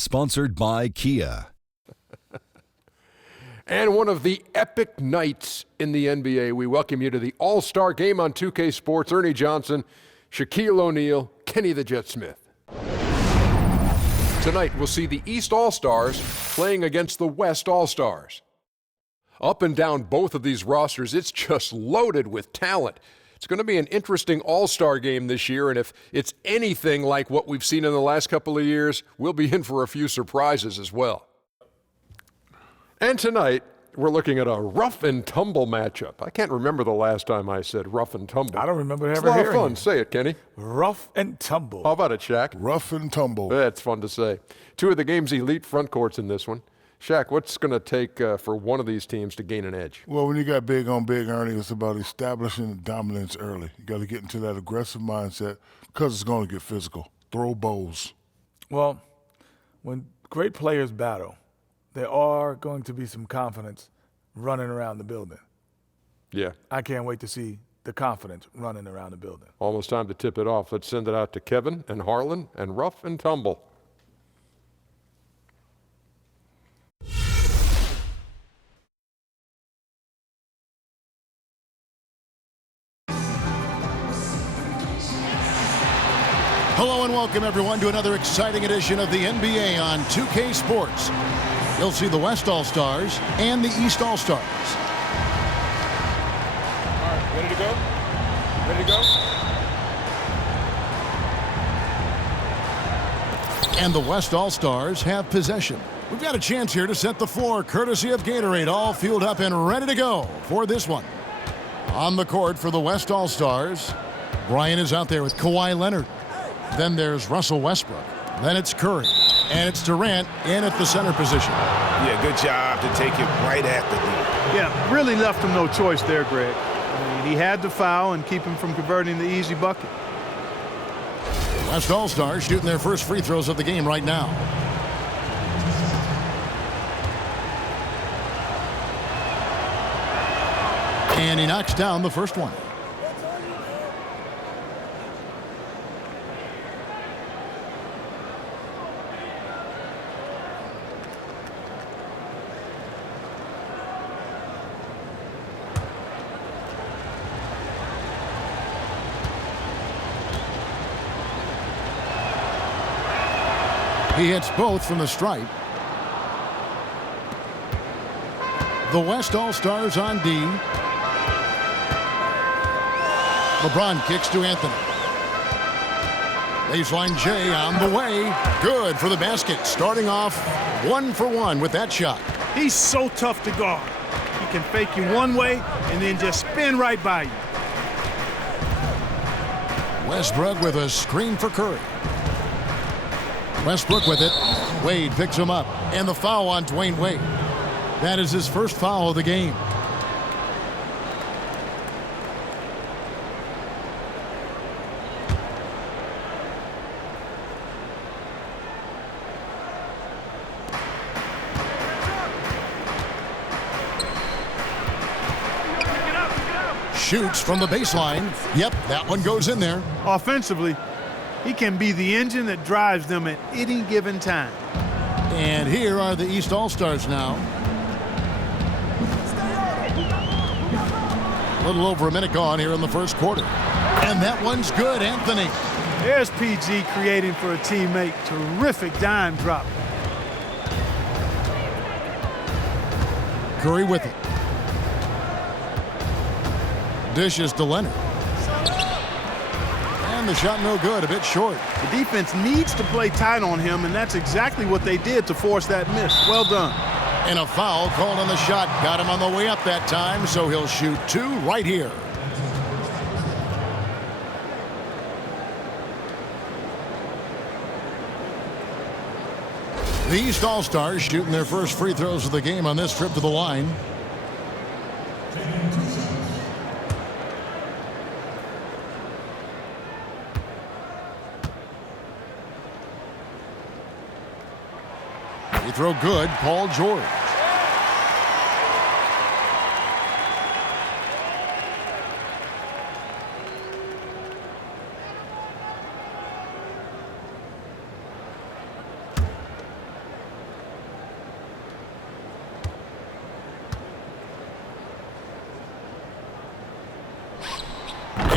Sponsored by Kia. And one of the epic nights in the NBA, we welcome you to the All-Star Game on 2K Sports. Ernie Johnson, Shaquille O'Neal, Kenny the Jet Smith. Tonight, we'll see the East All-Stars playing against the West All-Stars. Up and down both of these rosters, it's just loaded with talent. It's going to be an interesting All-Star game this year, and if it's anything like what we've seen in the last couple of years, we'll be in for a few surprises as well. And tonight, we're looking at a rough and tumble matchup. I can't remember the last time I said rough and tumble. I don't remember ever hearing it. It's a lot of fun. it. Say it, Kenny. Rough and tumble. How about it, Shaq? Rough and tumble. That's fun to say. Two of the game's elite front courts in this one. Shaq, what's going to take for one of these teams to gain an edge? Well, when you got big on big, Ernie, it's about establishing dominance early. You got to get into that aggressive mindset because it's going to get physical. Throw bows. Well, when great players battle, there are going to be some confidence running around the building. Yeah. I can't wait to see the confidence running around the building. Almost time to tip it off. Let's send it out to Kevin and Harlan and Rough and Tumble. Hello and welcome everyone to another exciting edition of the NBA on 2K Sports. You'll see the West All-Stars and the East All-Stars. All right, ready to go? Ready to go? And the West All-Stars have possession. We've got a chance here to set the floor courtesy of Gatorade, all fueled up and ready to go for this one. On the court for the West All-Stars, Brian is out there with Kawhi Leonard. Then there's Russell Westbrook. Then it's Curry. And it's Durant in at the center position. Yeah, good job to take it right at the D. Yeah, really left him no choice there, Greg. I mean, he had to foul and keep him from converting the easy bucket. The West All-Stars shooting their first free throws of the game right now. And he knocks down the first one. He hits both from the stripe. The West All-Stars on D. LeBron kicks to Anthony. Baseline J on the way. Good for the basket. Starting off 1 for 1 with that shot. He's so tough to guard. He can fake you one way and then just spin right by you. Westbrook with a screen for Curry. Westbrook with it. Wade picks him up. And the foul on Dwayne Wade. That is his first foul of the game. Shoots from the baseline. Yep, that one goes in there. Offensively, he can be the engine that drives them at any given time. And here are the East All-Stars now. A little over a minute gone here in the first quarter. And that one's good, Anthony. There's PG creating for a teammate. Terrific dime drop. Curry with it. Dishes to Leonard. And the shot no good, a bit short. The defense needs to play tight on him, and that's exactly what they did to force that miss. Well done. And a foul called on the shot. Got him on the way up that time, so he'll shoot 2 right here. The East All-Stars shooting their first free throws of the game on this trip to the line. Free throw good, Paul George.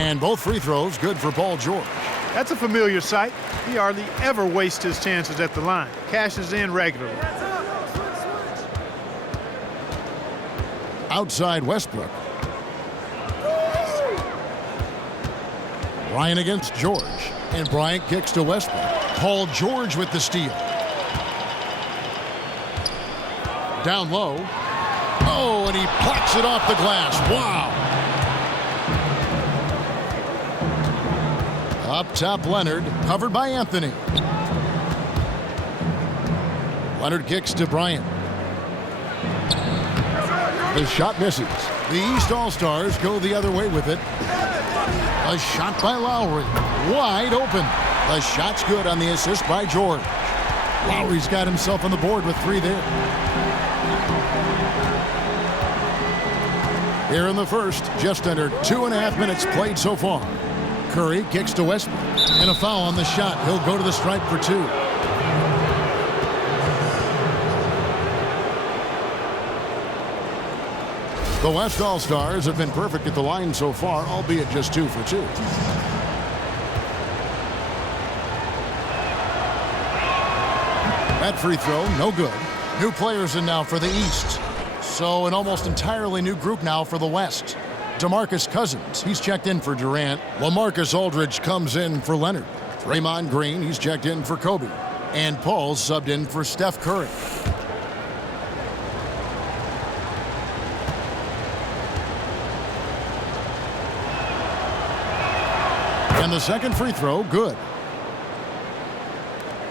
And both free throws good for Paul George. That's a familiar sight. He hardly ever wastes his chances at the line. Cashes in regularly. Outside Westbrook. Bryant against George. And Bryant kicks to Westbrook. Paul George with the steal. Down low. Oh, and he plucks it off the glass. Wow. Up top, Leonard, covered by Anthony. Leonard kicks to Bryant. The shot misses. The East All-Stars go the other way with it. A shot by Lowry. Wide open. The shot's good on the assist by George. Lowry's got himself on the board with 3 there. Here in the first, just under 2.5 minutes played so far. Curry kicks to Westbrook. And a foul on the shot. He'll go to the stripe for 2. The West All-Stars have been perfect at the line so far, albeit just 2 for 2. That free throw, no good. New players in now for the East. So an almost entirely new group now for the West. DeMarcus Cousins, he's checked in for Durant. LaMarcus Aldridge comes in for Leonard. Draymond Green, he's checked in for Kobe. And Paul's subbed in for Steph Curry. And the second free throw, good.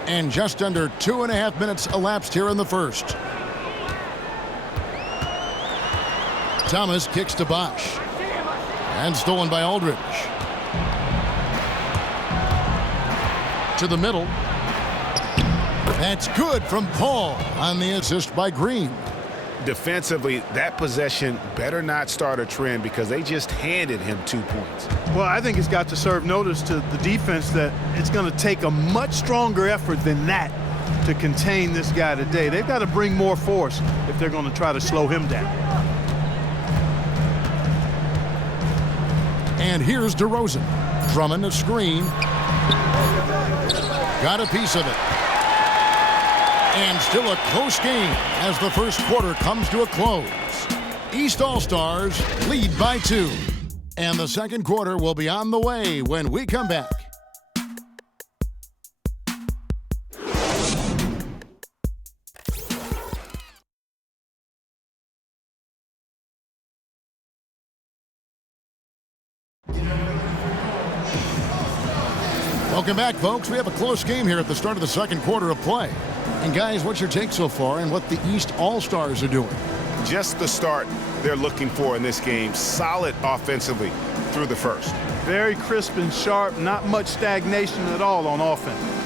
And just under 2.5 minutes elapsed here in the first. Thomas kicks to Bosh. And stolen by Aldridge. To the middle. That's good from Paul on the assist by Green. Defensively, that possession better not start a trend because they just handed him 2 points. Well, I think it's got to serve notice to the defense that it's going to take a much stronger effort than that to contain this guy today. They've got to bring more force if they're going to try to slow him down. And here's DeRozan. Drummond a screen. Got a piece of it. And still a close game as the first quarter comes to a close. East All-Stars lead by 2. And the second quarter will be on the way when we come back. Welcome back, folks. We have a close game here at the start of the second quarter of play. And guys, what's your take so far and what the East All-Stars are doing? Just the start they're looking for in this game. Solid offensively through the first. Very crisp and sharp, not much stagnation at all on offense.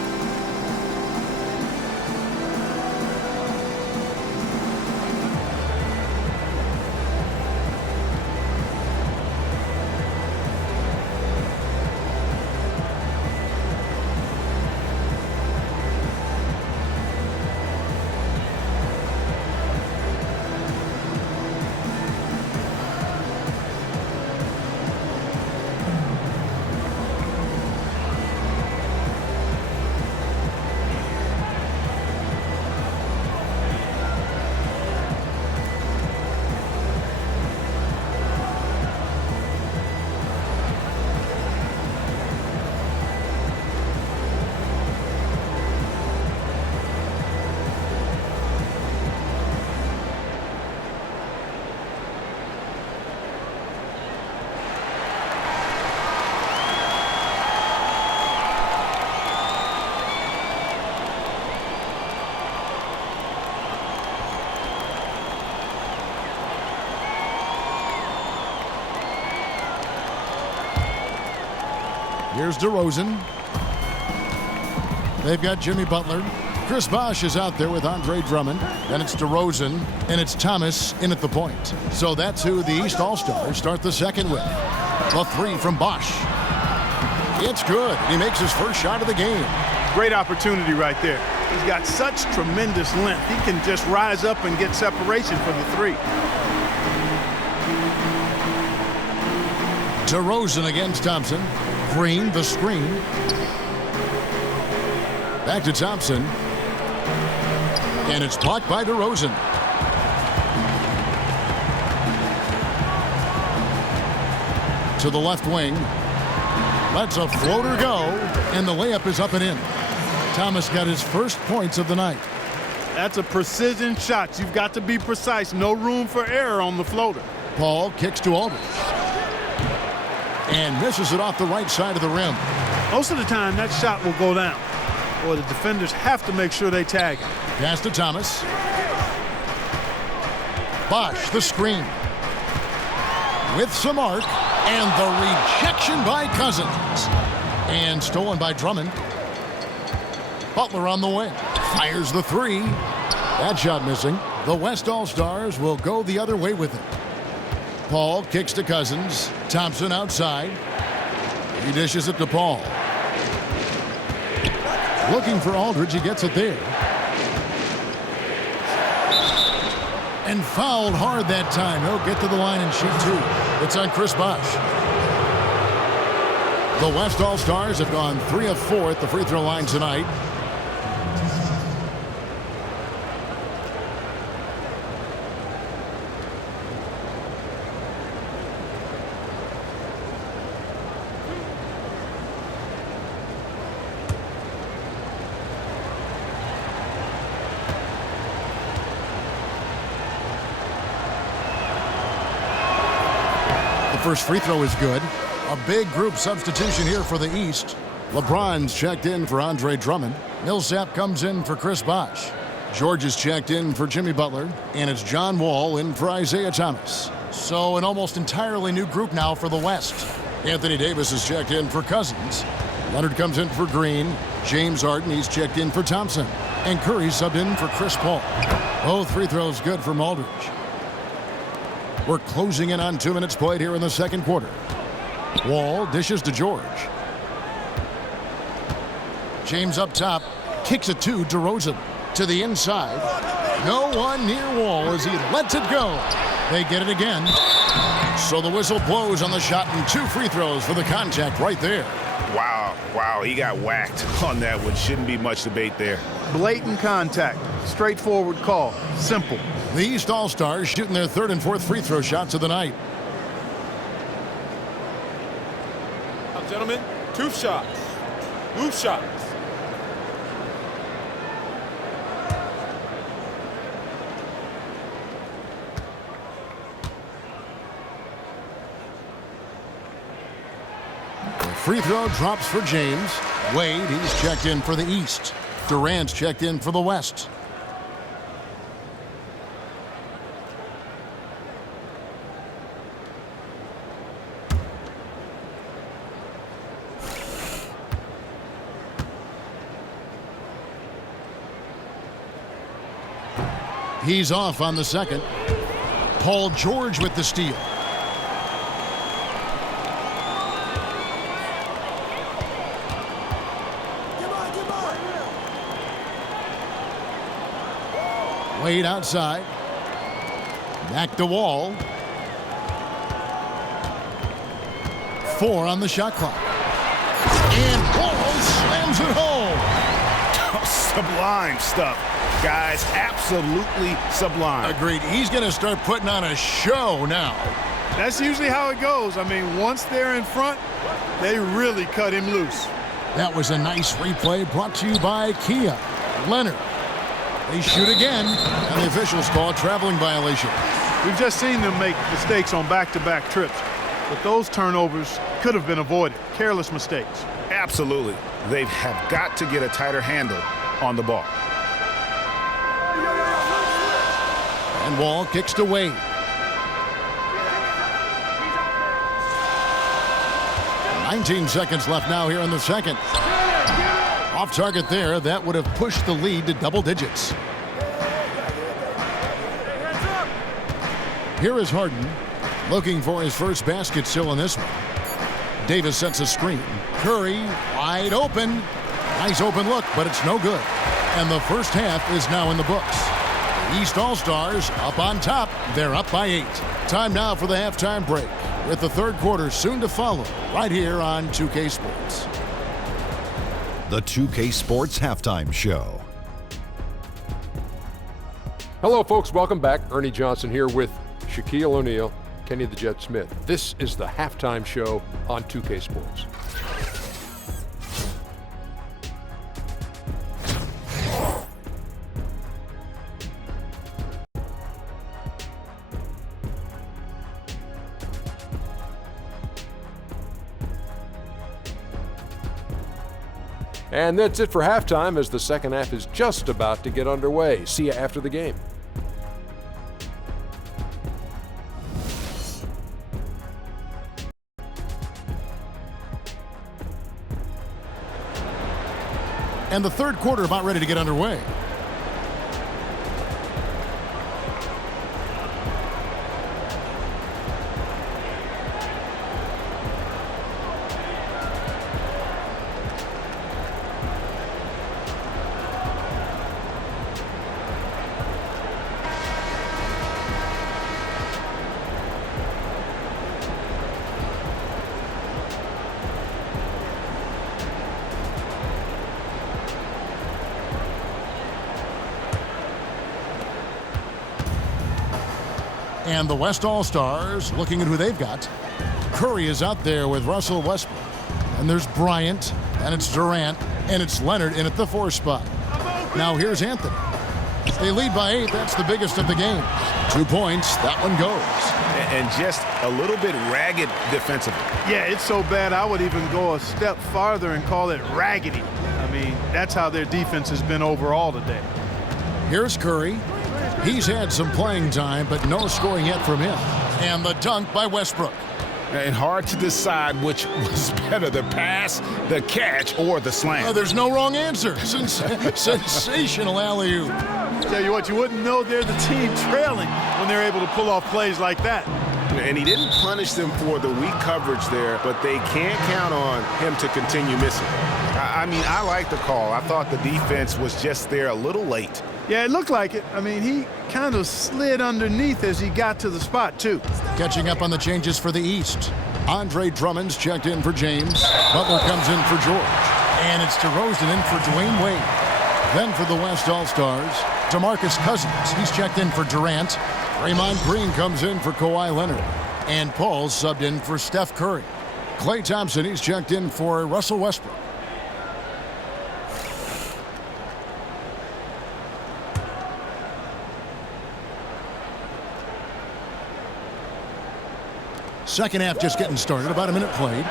Here's DeRozan. They've got Jimmy Butler. Chris Bosh is out there with Andre Drummond. Then it's DeRozan, and it's Thomas in at the point. So that's who the East All-Stars start the second with. A 3 from Bosh. It's good. He makes his first shot of the game. Great opportunity right there. He's got such tremendous length. He can just rise up and get separation for the 3. DeRozan against Thompson. Green, the screen. Back to Thompson. And it's blocked by DeRozan. To the left wing. Lets a floater go. And the layup is up and in. Thomas got his first points of the night. That's a precision shot. You've got to be precise. No room for error on the floater. Paul kicks to Aldridge. And misses it off the right side of the rim. Most of the time, that shot will go down. Or the defenders have to make sure they tag it. Pass to Thomas. Bosh, the screen. With some arc. And the rejection by Cousins. And stolen by Drummond. Butler on the way. Fires the three. That shot missing. The West All-Stars will go the other way with it. Paul kicks to Cousins. Thompson outside. He dishes it to Paul. Looking for Aldridge. He gets it there. And fouled hard that time. He'll get to the line and shoot two. It's on Chris Bosh. The West All-Stars have gone 3 of 4 at the free throw line tonight. First free throw is good. A big group substitution here for the East. LeBron's checked in for Andre Drummond. Millsap comes in for Chris Bosh. George is checked in for Jimmy Butler. And it's John Wall in for Isaiah Thomas. So an almost entirely new group now for the West. Anthony Davis is checked in for Cousins. Leonard comes in for Green. James Harden, he's checked in for Thompson. And Curry subbed in for Chris Paul. Both free throws good from Aldridge. We're closing in on 2 minutes played here in the second quarter. Wall dishes to George. James up top. Kicks it to DeRozan. To the inside. No one near Wall as he lets it go. They get it again. So the whistle blows on the shot and 2 free throws for the contact right there. Wow, he got whacked on that one. Shouldn't be much debate there. Blatant contact. Straightforward call. Simple. The East All-Stars shooting their 3rd and 4th free throw shots of the night. Gentlemen, 2 shots. 2 shots. The free throw drops for James. Wade, he's checked in for the East. Durant's checked in for the West. He's off on the second. Paul George with the steal. Wade outside. Back to Wall. 4 on the shot clock. And Wall slams it home. Sublime stuff. Guys, absolutely sublime. Agreed. He's going to start putting on a show now. That's usually how it goes. I mean, once they're in front, they really cut him loose. That was a nice replay brought to you by Kia. Leonard. They shoot again, and the officials call a traveling violation. We've just seen them make mistakes on back-to-back trips, but those turnovers could have been avoided. Careless mistakes. Absolutely. They have got to get a tighter handle on the ball. And Wall kicks to Wade. "19 seconds left now here in the second. Off target there. That would have pushed the lead to double digits. Here is Harden looking for his first basket still in this one. Davis sets a screen. Curry wide open. Nice open look, but it's no good. And the first half is now in the books. East All-Stars up on top. They're up by 8. Time now for the halftime break, with the third quarter soon to follow, right here on 2K Sports. The 2K Sports Halftime Show. Hello, folks. Welcome back. Ernie Johnson here with Shaquille O'Neal, Kenny the Jet Smith. This is the halftime show on 2K Sports. And that's it for halftime, as the second half is just about to get underway. See you after the game. And the third quarter about ready to get underway. And the West All-Stars looking at who they've got. Curry is out there with Russell Westbrook. And there's Bryant, and it's Durant, and it's Leonard in at the 4 spot. Now here's Anthony. They lead by 8. That's the biggest of the game. 2 points. That one goes. And just a little bit ragged defensively. Yeah, it's so bad I would even go a step farther and call it raggedy. I mean, that's how their defense has been overall today. Here's Curry. He's had some playing time, but no scoring yet from him. And the dunk by Westbrook. And hard to decide which was better, the pass, the catch, or the slam. There's no wrong answer. Sensational alley-oop. Tell you what, you wouldn't know they're the team trailing when they're able to pull off plays like that. And he didn't punish them for the weak coverage there, but they can't count on him to continue missing. I mean, I like the call. I thought the defense was just there a little late. Yeah, it looked like it. I mean, he kind of slid underneath as he got to the spot, too. Catching up on the changes for the East. Andre Drummond's checked in for James. Butler comes in for George. And it's DeRozan in for Dwayne Wade. Then for the West All-Stars, DeMarcus Cousins. He's checked in for Durant. Draymond Green comes in for Kawhi Leonard. And Paul's subbed in for Steph Curry. Klay Thompson, he's checked in for Russell Westbrook. Second half just getting started, about a minute played.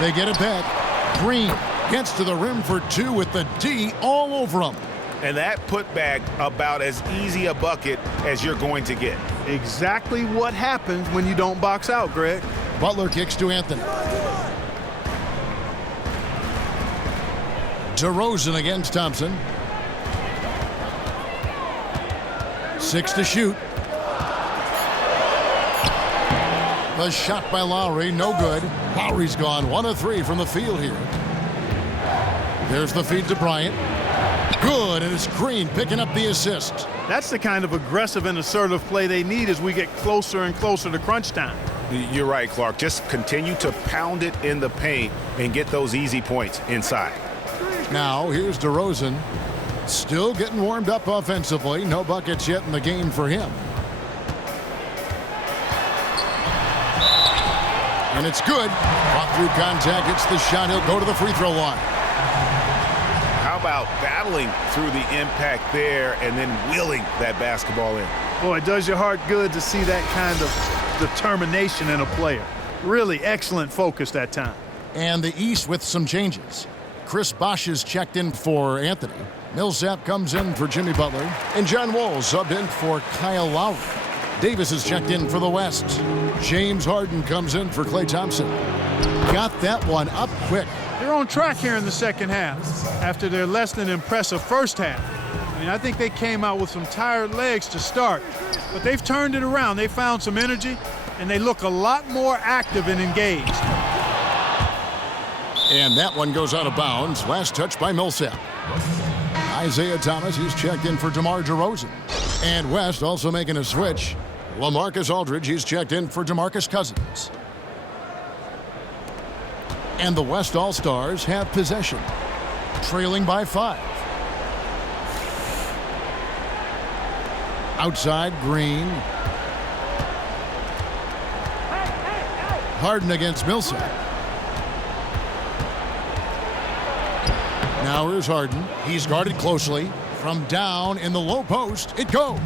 They get it back. Green gets to the rim for 2 with the D all over him. And that putback about as easy a bucket as you're going to get. Exactly what happens when you don't box out, Greg. Butler kicks to Anthony. DeRozan against Thompson. 6 to shoot. The shot by Lowry, no good. Lowry's gone 1 of 3 from the field here. There's the feed to Bryant. Good, and it's Green picking up the assist. That's the kind of aggressive and assertive play they need as we get closer and closer to crunch time. You're right, Clark. Just continue to pound it in the paint and get those easy points inside. Now, here's DeRozan. Still getting warmed up offensively. No buckets yet in the game for him. And it's good. Fought through contact, gets the shot. He'll go to the free throw line. How about battling through the impact there and then wheeling that basketball in? Boy, it does your heart good to see that kind of determination in a player. Really excellent focus that time. And the East with some changes. Chris Bosh is checked in for Anthony. Millsap comes in for Jimmy Butler. And John Wall subbed in for Kyle Lowry. Davis is checked in for the West. James Harden comes in for Klay Thompson. Got that one up quick. They're on track here in the second half after their less than impressive first half. I mean, I think they came out with some tired legs to start, but they've turned it around. They found some energy, and they look a lot more active and engaged. And that one goes out of bounds. Last touch by Millsap. High Isaiah Thomas, he's checked in for DeMar DeRozan. And West also making a switch. LaMarcus Aldridge, he's checked in for DeMarcus Cousins. And the West All-Stars have possession, trailing by 5. Outside, Green. Harden against Millsap. Now here's Harden. He's guarded closely. From down in the low post, it goes.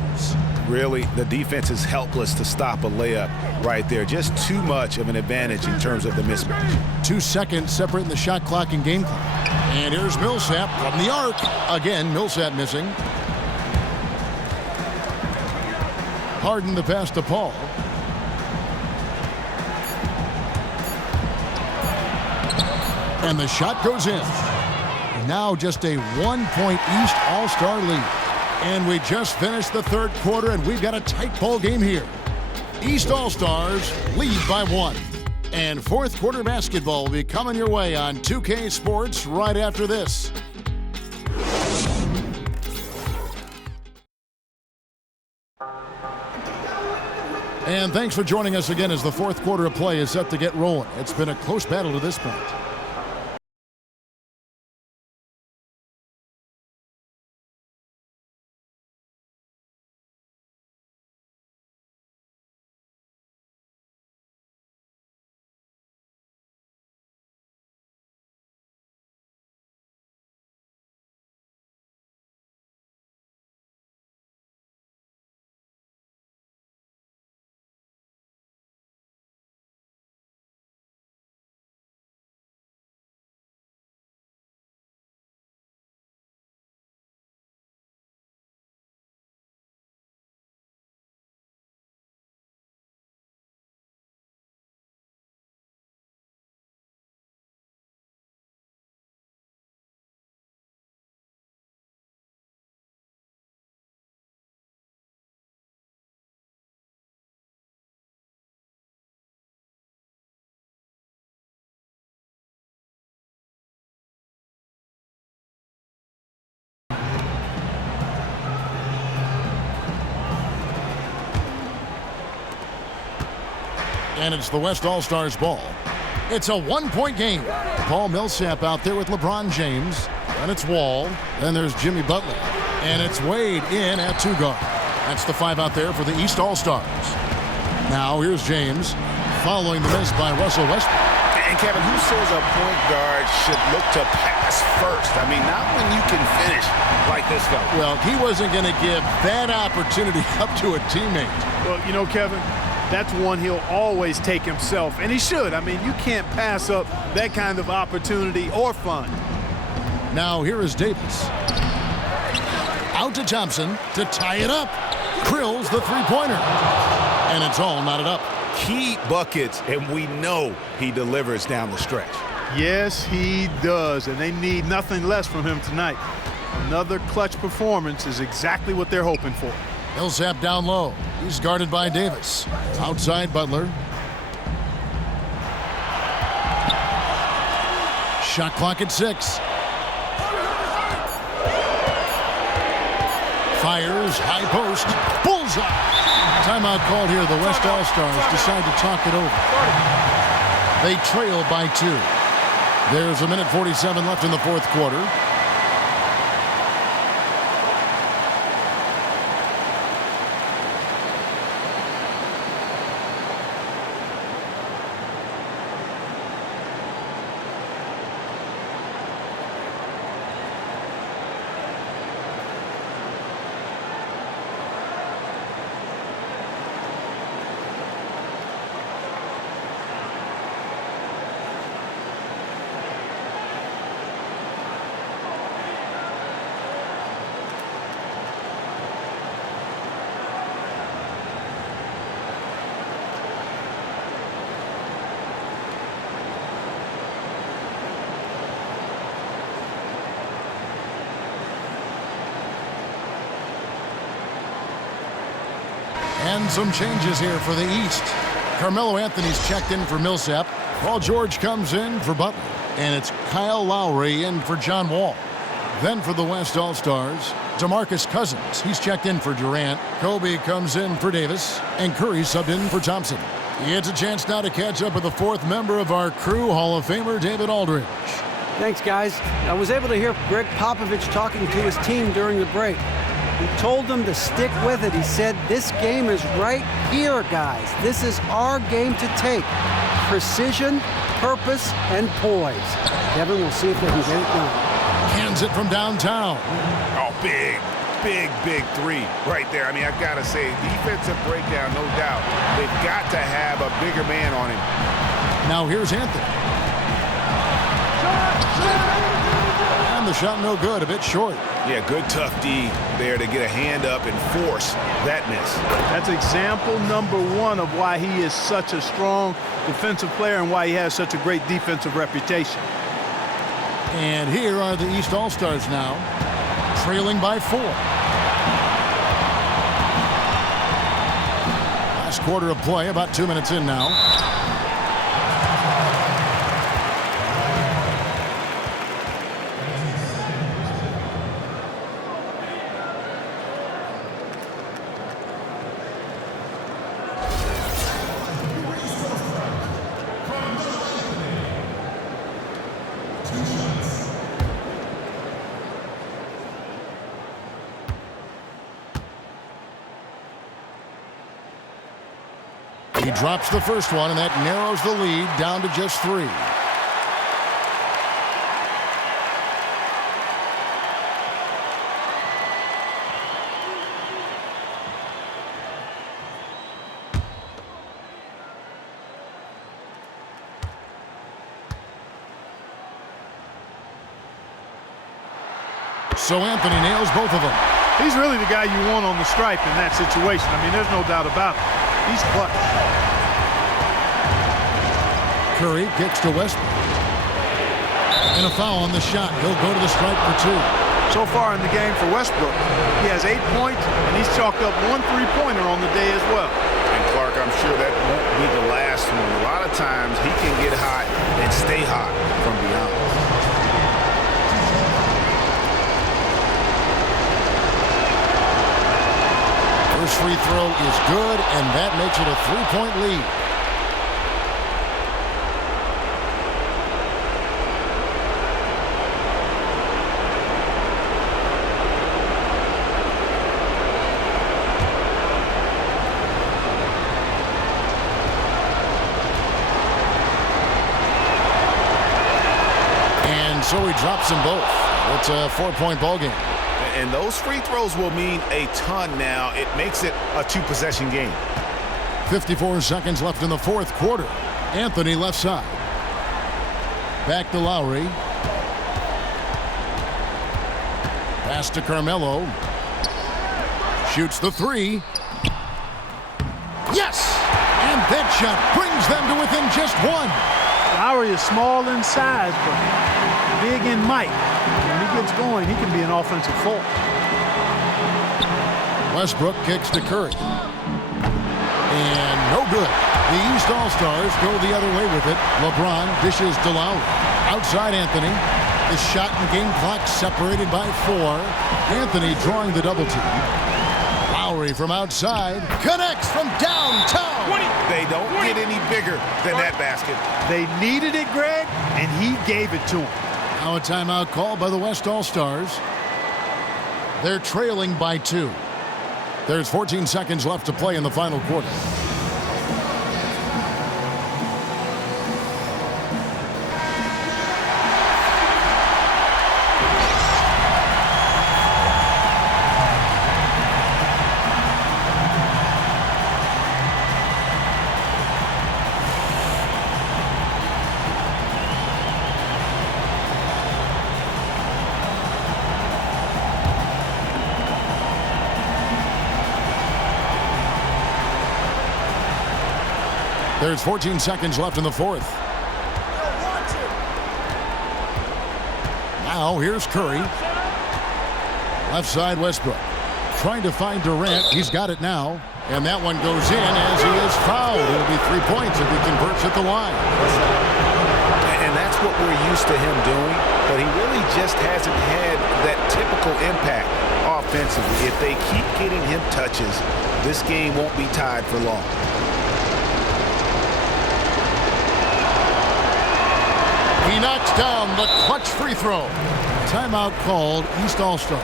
Really, the defense is helpless to stop a layup right there. Just too much of an advantage in terms of the mismatch. 2 seconds separating the shot clock and game clock. And here's Millsap from the arc. Again, Millsap missing. Harden the pass to Paul. And the shot goes in. Now just a 1-point East All-Star lead. And we just finished the third quarter, and we've got a tight ball game here. East All-Stars lead by 1. And fourth quarter basketball will be coming your way on 2K Sports right after this. And thanks for joining us again as the fourth quarter of play is set to get rolling. It's been a close battle to this point. And it's the West All-Stars ball. It's a 1-point game. Paul Millsap out there with LeBron James. And it's Wall. Then there's Jimmy Butler. And it's Wade in at 2 guard. That's the 5 out there for the East All-Stars. Now here's James following the miss by Russell Westbrook. And Kevin, who says a point guard should look to pass first? I mean, not when you can finish like this guy. Well, he wasn't going to give that opportunity up to a teammate. Well, you know, Kevin, that's one he'll always take himself, and he should. I mean, you can't pass up that kind of opportunity or fun. Now here is Davis. Out to Thompson to tie it up. Krills the three-pointer. And it's all knotted up. Key buckets, and we know he delivers down the stretch. Yes, he does, and they need nothing less from him tonight. Another clutch performance is exactly what they're hoping for. Millsap down low. He's guarded by Davis. Outside Butler. Shot clock at 6. Fires, high post, bullseye. Timeout called here. The West All-Stars decide to talk it over. They trail by 2. There's 1:47 left in the fourth quarter. And some changes here for the East. Carmelo Anthony's checked in for Millsap. Paul George comes in for Butler. And it's Kyle Lowry in for John Wall. Then for the West All-Stars, DeMarcus Cousins. He's checked in for Durant. Kobe comes in for Davis. And Curry subbed in for Thompson. He gets a chance now to catch up with the fourth member of our crew, Hall of Famer David Aldridge. Thanks, guys. I was able to hear Greg Popovich talking to his team during the break. He told them to stick with it. He said, this game is right here, guys. This is our game to take. Precision, purpose, and poise. Kevin, we'll see if they can get it done. Hands it from downtown. Oh, big three right there. I mean, I've got to say, defensive breakdown, no doubt. They've got to have a bigger man on him. Now here's Anthony. And the shot no good, a bit short. Yeah, good tough D there to get a hand up and force that miss. That's example number one of why he is such a strong defensive player and why he has such a great defensive reputation. And here are the East All-Stars now, trailing by 4. Last quarter of play, about 2 minutes in now. He drops the first one, and that narrows the lead down to just 3. So Anthony nails both of them. He's really the guy you want on the stripe in that situation. I mean, there's no doubt about it. He's clutch. Curry kicks to Westbrook. And a foul on the shot. He'll go to the stripe for 2. So far in the game for Westbrook, he has 8 points, and he's chalked up 1 3-pointer on the day as well. And Clark, I'm sure that won't be the last one. A lot of times he can get hot and stay hot from beyond. First free throw is good, and that makes it a 3-point lead. And so he drops them both. It's a 4-point ball game. And those free throws will mean a ton now. It makes it a 2-possession game. 54 seconds left in the fourth quarter. Anthony left side. Back to Lowry. Pass to Carmelo. Shoots the 3. Yes! And that shot brings them to within just 1. Lowry is small in size, but big in might. When he gets going, he can be an offensive force. Westbrook kicks to Curry. And no good. The East All-Stars go the other way with it. LeBron dishes to Lowry. Outside Anthony. The shot and game clock separated by 4. Anthony drawing the double team. Lowry from outside. Connects from downtown. They don't get any bigger than that basket. They needed it, Greg, and he gave it to them. Now a timeout called by the West All-Stars. They're trailing by 2. There's 14 seconds left to play in the final quarter. There's 14 seconds left in the fourth. Now here's Curry. Left side Westbrook. Trying to find Durant. He's got it now. And that one goes in as he is fouled. It'll be 3 points if he converts at the line. And and that's what we're used to him doing, but he really just hasn't had that typical impact offensively. If they keep getting him touches, this game won't be tied for long. He knocks down the clutch free throw. Timeout called, East All-Stars.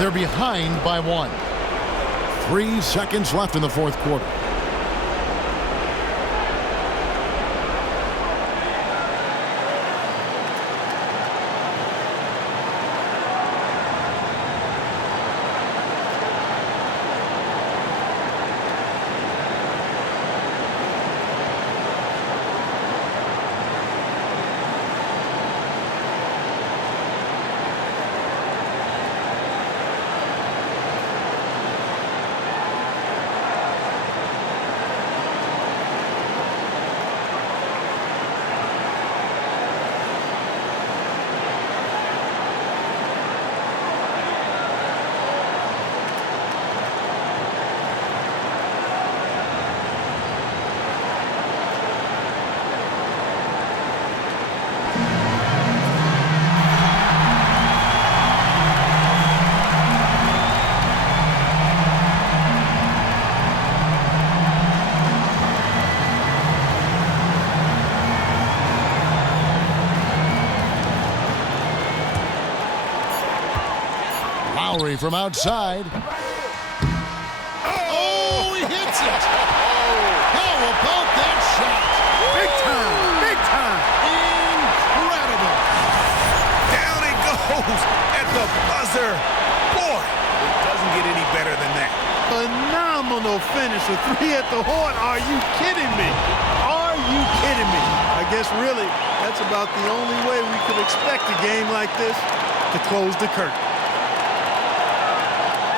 They're behind by 1. 3 seconds left in the fourth quarter. Lowry from outside. Oh, he hits it! How about that shot? Big time! Big time! Incredible! Down it goes at the buzzer. Boy, it doesn't get any better than that. Phenomenal finish. A 3 at the horn. Are you kidding me? Are you kidding me? I guess really that's about the only way we could expect a game like this to close the curtain.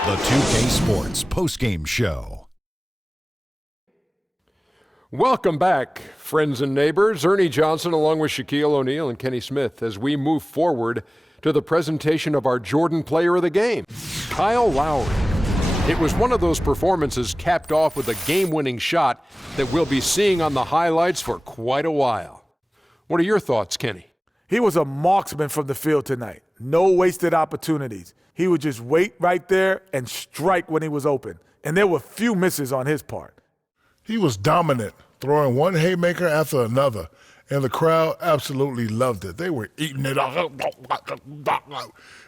The 2K Sports postgame show. Welcome back, friends and neighbors. Ernie Johnson along with Shaquille O'Neal and Kenny Smith as we move forward to the presentation of our Jordan Player of the Game, Kyle Lowry. It was one of those performances capped off with a game-winning shot that we'll be seeing on the highlights for quite a while. What are your thoughts, Kenny? He was a marksman from the field tonight. No wasted opportunities. He would just wait right there and strike when he was open. And there were few misses on his part. He was dominant, throwing one haymaker after another, and the crowd absolutely loved it. They were eating it up.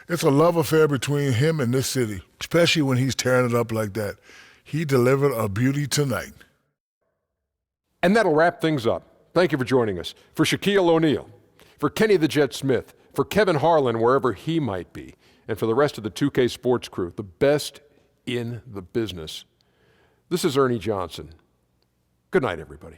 It's a love affair between him and this city, especially when he's tearing it up like that. He delivered a beauty tonight. And that'll wrap things up. Thank you for joining us. For Shaquille O'Neal, for Kenny the Jet Smith, for Kevin Harlan, wherever he might be, and for the rest of the 2K Sports crew, the best in the business. This is Ernie Johnson. Good night, everybody.